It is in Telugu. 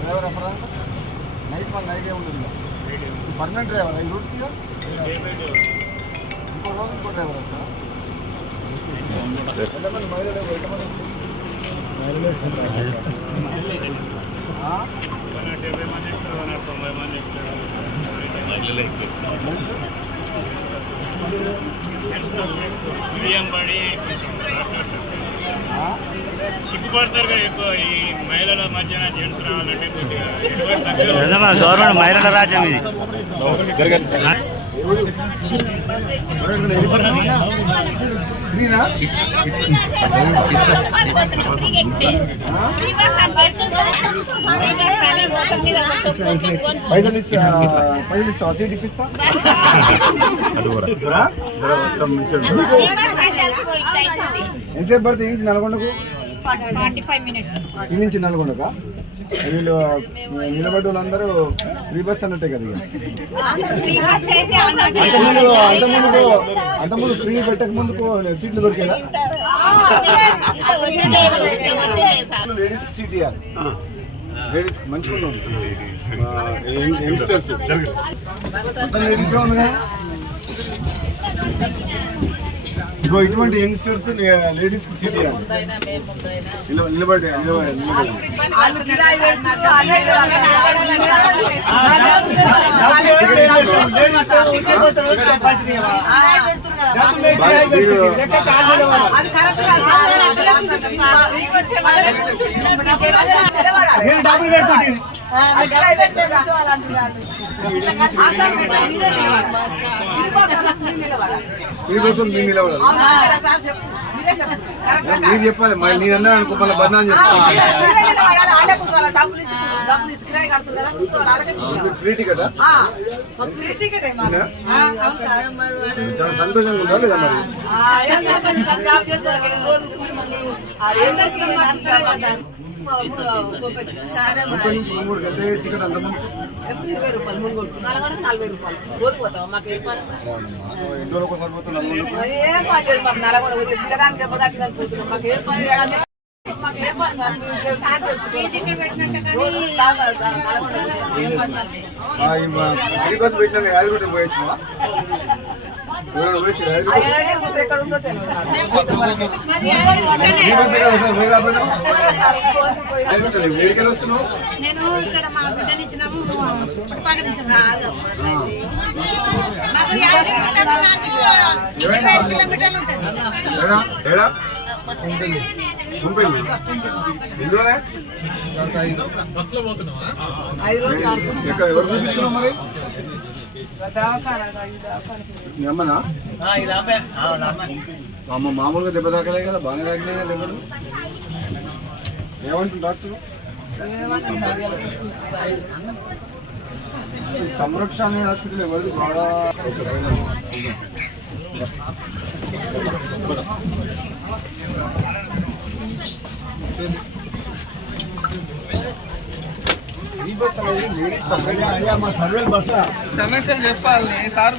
డ్రైవర్ ఎక్కడ నైట్ మన నైటే ఉంటుంది పర్మనెంట్ డ్రైవర్ ఈ రూట్కి ఇంకో రోజు ఇంకో డ్రైవర్ సార్ ఎంతమంది మహిళలు ఎంతమంది 70 మంది 90 మంది పడి కొంచెం సిగ్గుపడతారు ఎక్కువ ఈ మహిళల మధ్యన జెంట్స్ రావాలంటే కొద్దిగా గవర్నమెంట్ మహిళల రాజ్యం ఇది. పైసలు ఇస్తావా సీట్ ఇప్పిస్తా ఎంతసేపు పడుతుంది ఈ నుంచి నల్గొండకు 45 minutes ఈ నుంచి నల్గొండకా వీళ్ళు నిలబడ్డ వాళ్ళందరూ ఫ్రీ బస్ అన్నట్టే కదా అంతకుముందు ఫ్రీ పెట్టక ముందుకు సీట్లు దొరికేదా లేడీస్ సీట్ ఇవ్వాలి లేడీస్ మంచిగా ఉంది యంగ్స్టర్స్ లేడీస్ ఉంది కదా ఇగో ఇటువంటి యంగ్స్టర్స్ లేడీస్ కి సీట్ ఇవ్వాలి నిలబడి మీరు చెప్పాలి నేను అన్నా అనుకో మళ్ళీ బదనాం చేస్తాను ఫ్రీ టికెట్ చాలా సంతోషంగా ఉందా లేదా మరి ముప్పై నుంచి 3 గంట టికెట్ అంత ₹20 ₹40 రోజు పోతావా మాకు ఏ పని ఎన్ని రోజులు ఒకసారి పోతున్నాం ఏం పని లేదు మాకు నల్గొండ పిల్లగానికి దెబ్బ తాకిందని పోతున్నాం మాకు ఏ పని మాకు ఏ పని ఫ్రీ బస్ పెట్టినాక యాదగిరి పోయొచ్చినా ఎవరైనా పోయొచ్చారు వేడికెళ్ళి వస్తున్నావు నేను ఇక్కడ మా బిడ్డనిచ్చినాము ఎవరు చూపిస్తున్నావు మరి అమ్మనా అమ్మ మామూలుగా దెబ్బ తాకలే కదా బాగానే తాకినాయి కదా దెబ్బలు ఏమంటుంది డాక్టర్ సంరక్షణ హాస్పిటల్ ఎవరిది బాగా సమస్యలు చెప్పాలి సార్.